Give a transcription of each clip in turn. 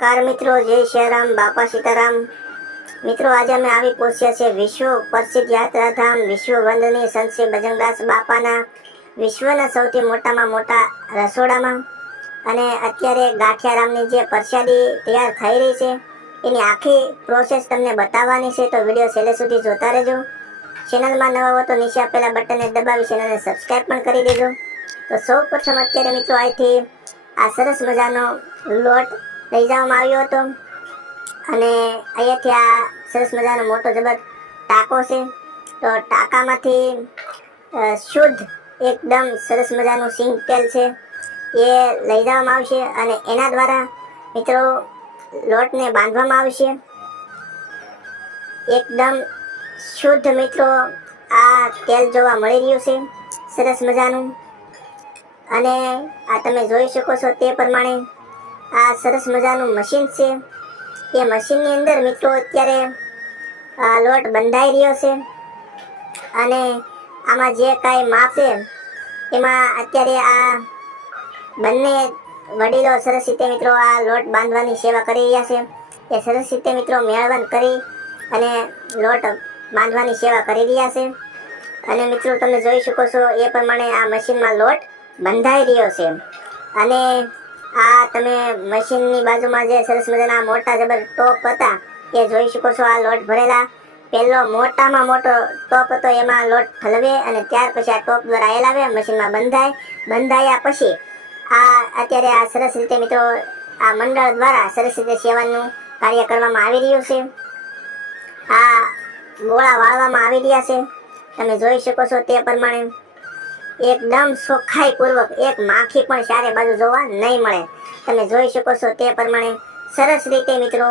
Car મિત્રો, જય શ્યારામ, બાપા સીતારામ. મિત્રો, આજે અમે આવી પહોંચ્યા છે વિશ્વ પ્રસિદ્ધ યાત્રાધામ વિશ્વ વંદનીય સંત શ્રી બજરંગદાસ બાપાના વિશ્વના સૌથી મોટામાં મોટા રસોડામાં. અને અત્યારે ગાંઠિયારામની જે પ્રસાદી તૈયાર થઈ રહી છે એની આખી પ્રોસેસ તમને બતાવવાની છે, તો વિડીયો છેલ્લે સુધી જોતા રહેજો. ચેનલમાં નવા હો તો નીચે આપેલા બટનને દબાવી ચેનલને સબસ્ક્રાઈબ પણ કરી દેજો. તો સૌ પ્રથમ અત્યારે મિત્રો અહીંથી આ સરસ મજાનો લોટ લઈ જવામાં આવ્યો હતો અને અહીંયાથી આ સરસ મજાનો મોટો જબર ટાંકો છે. તો ટાંકામાંથી શુદ્ધ એકદમ સરસ મજાનું સિંગ તેલ છે એ લઈ જવામાં આવશે અને એના દ્વારા મિત્રો લોટને બાંધવામાં આવશે. એકદમ શુદ્ધ મિત્રો આ તેલ જોવા મળી રહ્યું છે, સરસ મજાનું. અને આ તમે જોઈ શકો છો તે પ્રમાણે આ સરસ મજાનું મશીન છે. એ મશીનની અંદર મિત્રો અત્યારે લોટ બંધાઈ રહ્યો છે અને આમાં જે કાંઈ માપ છે એમાં અત્યારે આ બંને વડીલો સરસ રીતે મિત્રો આ લોટ બાંધવાની સેવા કરી રહ્યા છે. એ સરસ રીતે મિત્રો મેળવણ કરી અને લોટ બાંધવાની સેવા કરી રહ્યા છે. અને મિત્રો તમે જોઈ શકો છો એ પ્રમાણે આ મશીનમાં લોટ બંધાઈ રહ્યો છે. અને આ તમે મશીનની બાજુમાં જે સરસ મજાના મોટા જબર ટોપ હતા એ જોઈ શકો છો. આ લોટ ભરેલા પહેલો મોટામાં મોટો ટોપ હતો, એમાં લોટ ઠલવે અને ત્યાર પછી આ ટોપ દ્વારા એલાવે મશીનમાં બંધાયા પછી આ અત્યારે આ સરસ રીતે મિત્રો આ મંડળ દ્વારા સરસ રીતે સેવાનું કાર્ય કરવામાં આવી રહ્યું છે. આ ગોળા વાળવામાં આવી રહ્યા છે, તમે જોઈ શકો છો તે પ્રમાણે. એકદમ ચોખ્ખાઈ પૂર્વક એક માખી પણ ચારે બાજુ જોવા નહીં મળે, તમે જોઈ શકો છો તે પ્રમાણે. સરસ રીતે મિત્રો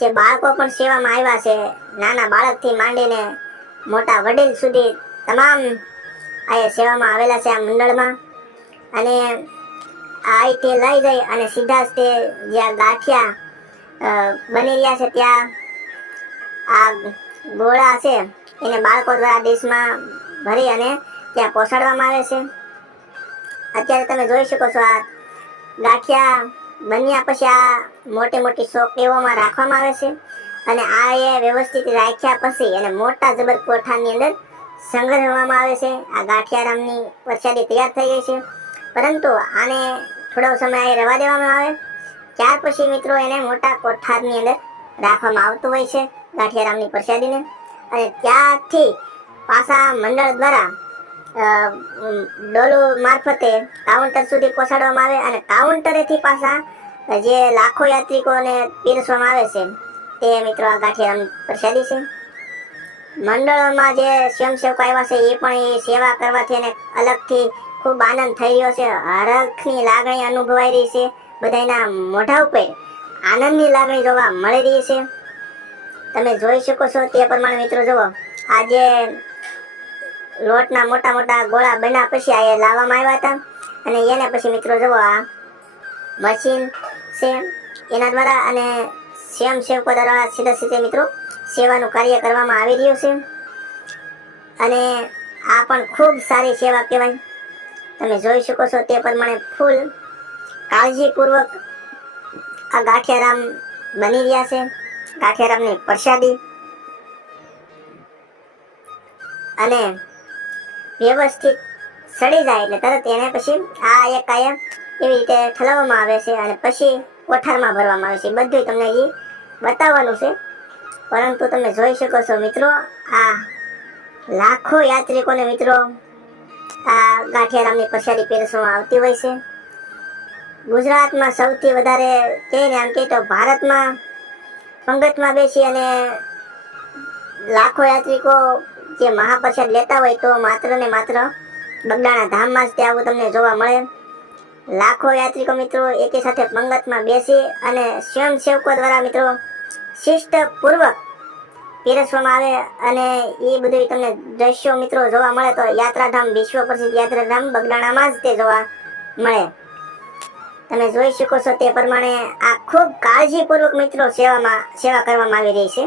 જે બાળકો પણ સેવામાં આવ્યા છે, નાના બાળકથી માંડીને મોટા વડીલ સુધી તમામ આ સેવામાં આવેલા છે આ મંડળમાં. અને આ તે લઈ જઈ અને સીધા જ તે જ્યાં ગાંઠિયા બની રહ્યા છે ત્યાં આ ગોળા છે એને બાળકો દ્વારા ડીશમાં ભરી અને ત્યાં પહોંચાડવામાં આવે છે. અત્યારે તમે જોઈ શકો છો આ ગાંઠિયા બન્યા પછી આ મોટી મોટી ચોકડીઓમાં રાખવામાં આવે છે અને આ એ વ્યવસ્થિત રાખ્યા પછી અને મોટા જબર કોઠાની અંદર સંગ્રહવામાં આવે છે. આ ગાંઠિયારામની પ્રસાદી તૈયાર થઈ ગઈ છે, પરંતુ આને થોડો સમય રહેવા દેવામાં આવે, ત્યાર પછી મિત્રો એને મોટા કોઠારની અંદર રાખવામાં આવતું હોય છે ગાંઠિયારામની પ્રસાદીને. અને ત્યાંથી પાછા મંડળ દ્વારા ડોલું મારફતે કાઉન્ટર સુધી પહોંચાડવામાં આવે અને કાઉન્ટરેથી પાછા જે લાખો યાત્રિકોને પીરસવામાં આવે છે તે મિત્રો આ ગાંઠિયારામ પ્રસાદી છે. મંડળમાં જે સ્વયંસેવકો આવ્યા છે એ પણ એ સેવા કરવાથી એને અલગથી ખૂબ આનંદ થઈ રહ્યો છે. હરખની લાગણી અનુભવાઈ રહી છે, બધાના મોઢા ઉપર આનંદની લાગણી જોવા મળી રહી છે, તમે જોઈ શકો છો તે પ્રમાણે. મિત્રો જુઓ, આજે લોટના મોટા મોટા ગોળા બન્યા પછી આ લાવવામાં આવ્યા હતા અને એને પછી મિત્રો જુઓ આ મશીન છે એના દ્વારા અને સ્વયંસેવકો દ્વારા સીધા સીધે મિત્રો સેવાનું કાર્ય કરવામાં આવી રહ્યું છે. અને આ પણ ખૂબ સારી સેવા કહેવાય, તમે જોઈ શકો છો તે પ્રમાણે. ફૂલ કાળજીપૂર્વક આ ગાંઠિયારામ બની રહ્યા છે, ગાંઠિયારામની પ્રસાદી. અને વ્યવસ્થિત સડી જાય એટલે તરત એને પછી આ એક કાયમ એવી રીતે ઠલવવામાં આવે છે અને પછી કોઠારમાં ભરવામાં આવે છે. બધું તમને એ બતાવવાનું છે, પરંતુ તમે જોઈ શકો છો મિત્રો આ લાખો યાત્રિકોને મિત્રો આ ગાંઠિયારામની પ્રસાદી પીરસવામાં આવતી હોય છે. ગુજરાતમાં સૌથી વધારે કહીને આમ કહે તો ભારતમાં પંગતમાં બેસી અને લાખો યાત્રિકો જે મહાપ્રસાદ લેતા હોય તો માત્ર ને માત્ર બગદાણા ધામમાં જ તે આવું તમને જોવા મળે. લાખો યાત્રિકો મિત્રો એકી સાથે પંગતમાં બેસી અને સ્વયંસેવકો દ્વારા મિત્રો શિષ્ટપૂર્વક પીરસવામાં આવે અને એ બધું તમને દ્રશ્યો મિત્રો જોવા મળે તો યાત્રાધામ વિશ્વ પ્રસિદ્ધ યાત્રાધામ બગદાણામાં જ તે જોવા મળે, તમે જોઈ શકો છો તે પ્રમાણે. આ ખૂબ કાળજીપૂર્વક મિત્રો સેવા કરવામાં આવી રહી છે.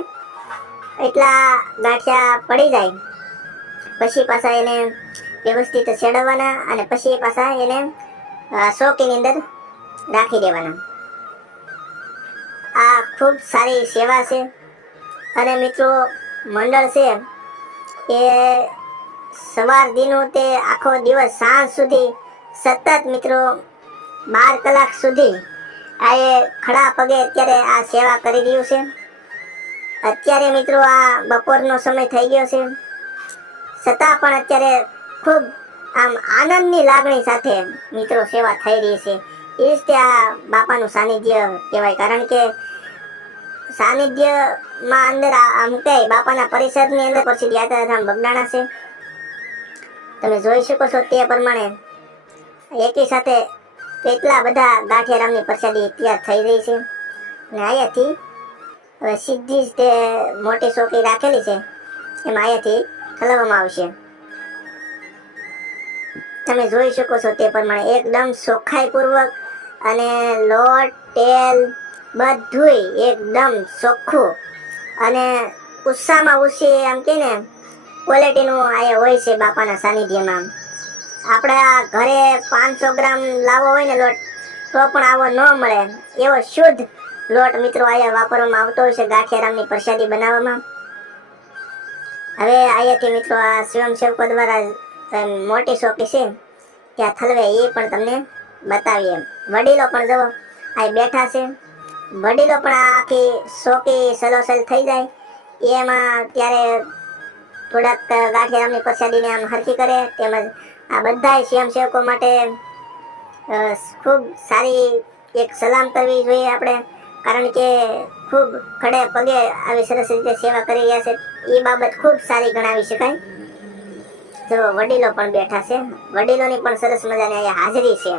એટલા ગાંઠિયા પડી જાય પછી પાછા એને વ્યવસ્થિત સેડવવાના અને પછી પાછા એને ચોકીની અંદર રાખી દેવાના. ખૂબ સારી સેવા છે. અને મિત્રો મંડળ છે એ સવાર દીનું તે આખો દિવસ સાંજ સુધી સતત મિત્રો 12 કલાક સુધી આ એ ખડા પગે અત્યારે આ સેવા કરી રહ્યું છે. અત્યારે મિત્રો આ બપોરનો સમય થઈ ગયો છે, છતાં પણ અત્યારે ખૂબ આમ આનંદની લાગણી સાથે મિત્રો સેવા થઈ રહી છે. એ જ ત્યાં બાપાનું સાનિધ્ય કહેવાય. કારણ કે સાનિધ્યમાં અંદર આમ કહે બાપાના પરિસરની અંદર પછી યાત્રાધામ બગદાણા છે. તમે જોઈ શકો છો તે પ્રમાણે એકી સાથે કેટલા બધા ગાંઠિયારામની પ્રસાદી તૈયાર થઈ રહી છે. અને અહીંયાથી હવે સીધી જ તે મોટી ચોકી રાખેલી છે, એમાં અહીંયાથી ઠલવવામાં આવશે. તમે જોઈ શકો છો તે પ્રમાણે એકદમ ચોખ્ખાઈપૂર્વક અને લોટ તેલ બધુંય એકદમ ચોખ્ખું અને ઉત્સાહમાં ઉછી આમ કે ને ક્વોલિટીનું આ હોય છે બાપાના સાનિધ્યમાં. આપણા ઘરે 500 ગ્રામ લાવો હોય ને લોટ તો પણ આવો ન મળે એવો શુદ્ધ લોટ મિત્રો અહીંયા વાપરવામાં આવતો હોય છે ગાંઠિયારામની પ્રસાદી બનાવવામાં. હવે અહીંયાથી મિત્રો આ સ્વયંસેવકો દ્વારા મોટી ચોકી છે ત્યાં થલવે એ પણ તમને બતાવીએ. વડીલો પણ જુઓ આ બેઠા છે. વડીલો પણ આ આખી ચોકી સલોસલ થઈ જાય એમાં ત્યારે થોડાક ગાંઠિયારામની પ્રસાદીને આમ હરખી કરે. તેમજ આ બધા સ્વયંસેવકો માટે ખૂબ સારી એક સલામ કરવી જોઈએ આપણે. કારણ કે ખૂબ ખડે પગે આવી સરસ રીતે સેવા કરી રહ્યા છે, એ બાબત ખૂબ સારી ગણાવી શકાય. જો વડીલો પણ બેઠા છે, વડીલોની પણ સરસ મજાની અહીંયા હાજરી છે.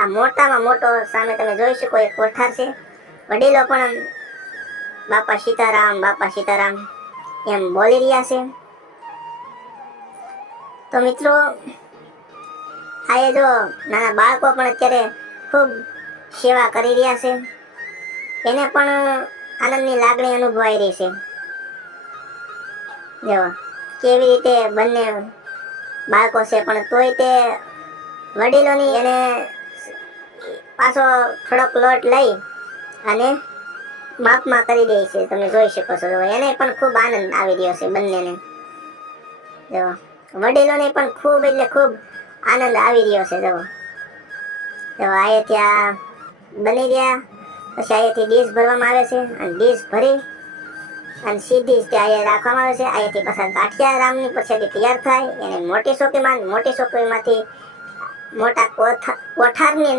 આ મોટામાં મોટો સામે તમે જોઈ શકો એક કોઠાર છે. વડીલો પણ બાપા સીતારામ એમ બોલી રહ્યા છે. તો મિત્રો આ જો નાના બાળકો પણ અત્યારે ખૂબ સેવા કરી રહ્યા છે. એને પણ આનંદની લાગણી અનુભવાઈ રહી છે. જો કેવી રીતે બંને બાળકો છે પણ તોય તે વડીલોની એને પાછો થોડોક લોટ લઈ અને માપમાં કરી દે છે. તમે જોઈ શકો છો એને પણ ખૂબ આનંદ આવી રહ્યો છે બંનેને. જો વડીલોને પણ ખૂબ એટલે ખૂબ આનંદ આવી રહ્યો છે. જો અહીંયાથી આ બની રહ્યા પછી અહીંયાથી ડીશ ભરવામાં આવે છે અને ડીશ ભરી અને સીધી જ અહીંયા રાખવામાં આવે છે. અહીંયાથી પાછા ગાંઠિયારામની પ્રસાદી તૈયાર થાય એને મોટી ચોકીમાંથી મોટા કોઠારની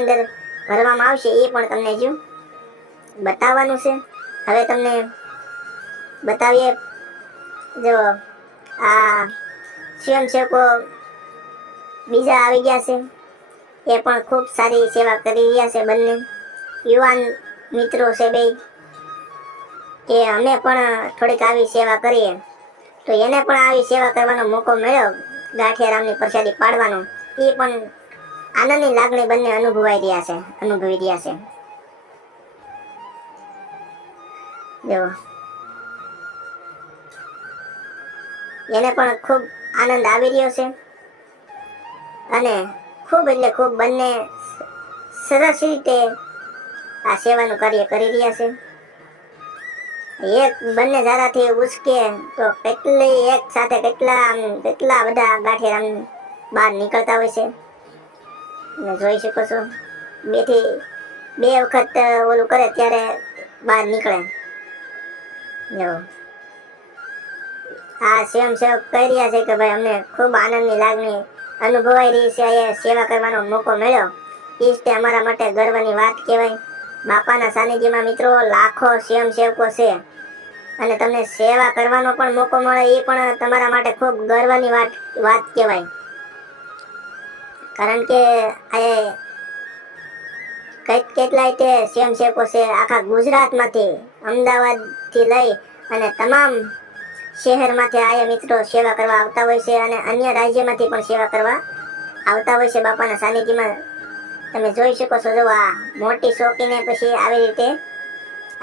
અંદર ભરવામાં આવશે. એ પણ તમને જો બતાવવાનું છે. હવે તમને બતાવીએ. જો આ સ્વયંસેવકો બીજા આવી ગયા છે, એ પણ ખૂબ સારી સેવા કરી રહ્યા છે. બંને યુવાન મિત્રો છે બે, કે અમે પણ થોડીક આવી સેવા કરીએ તો એને પણ આવી સેવા કરવાનો મોકો મળ્યો ગાંઠિયારામની પ્રસાદી પાડવાનો. એ પણ આનંદની લાગણી બંને અનુભવી રહ્યા છે. જો એને પણ ખૂબ આનંદ આવી રહ્યો છે અને ખૂબ એટલે ખૂબ બંને સરસ રીતે આ સેવાનું કાર્ય કરી રહ્યા છે. એક બંને ધારાથી ઉચકે તો એક સાથે કેટલા બધા ગાંઠિયારામ બહાર નીકળતા હોય છે. તમે જોઈ શકો છો બે વખત ઓલું કરે ત્યારે બહાર નીકળે. જો આ સ્વયંસેવક કહી રહ્યા છે કે ભાઈ અમને ખૂબ આનંદની લાગણી અનુભવાઈ રહી છે. અહીંયા સેવા કરવાનો મોકો મળ્યો એ જ તે અમારા માટે ગર્વની વાત કહેવાય. બાપાના સાનિધ્યમાં મિત્રો લાખો સ્વયંસેવકો છે અને તમને સેવા કરવાનો પણ મોકો મળે એ પણ તમારા માટે ખૂબ ગર્વની વાત કહેવાય. કારણ કે આ કેટલાય તે સ્વયંસેવકો છે આખા ગુજરાતમાંથી, અમદાવાદથી લઈ અને તમામ શહેરમાંથી આયા મિત્રો સેવા કરવા આવતા હોય છે અને અન્ય રાજ્યમાંથી પણ સેવા કરવા આવતા હોય છે બાપાના સાનિધ્યમાં. તમે જોઈ શકો છો. જો આ મોટી ચોકીને પછી આવી રીતે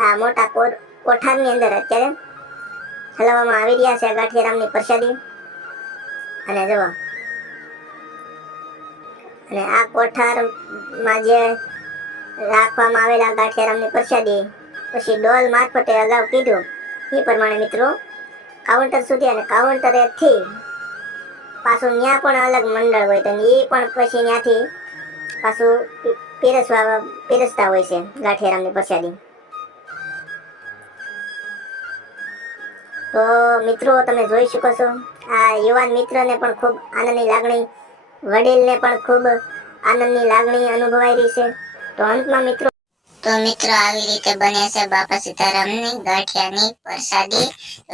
આ મોટા કોઠારની અંદર અત્યારે હલાવવામાં આવી રહ્યા છે ગાંઠિયારામની પ્રસાદી. અને જુઓ અને આ કોઠારમાં જે રાખવામાં આવેલા ગાંઠિયારામની પ્રસાદી પછી ડોલ મારફતે અગાઉ કીધું એ પ્રમાણે મિત્રો કાઉન્ટર સુધી અને કાઉન્ટરેથી પાછું ત્યાં પણ અલગ મંડળ હોય તો એ પણ પછી ત્યાંથી પાછું પીરસતા હોય છે ગાંઠિયારામની પ્રસાદી. તો મિત્રો તમે જોઈ શકો છો આ યુવાન મિત્રને પણ ખૂબ આનંદની લાગણી, વડીલને પણ ખૂબ આનંદની લાગણી અનુભવાઈ રહી છે. તો અંતમાં મિત્રો આવી રીતે બને છે બાપા સીતારામની ગાંઠિયાની પ્રસાદી.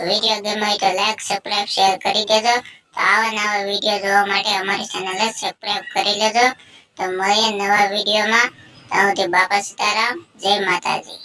વિડીયો ગમ્યો હોય તો લાઈક, સબસ્ક્રાઇબ, શેર કરી દેજો. તો આવા નવા વિડીયો જોવા માટે અમારી ચેનલને સબસ્ક્રાઇબ કરી લેજો. તો મળીએ નવા વિડીયોમાં. ત્યાં સુધી બાપા સીતારામ, જય માતાજી.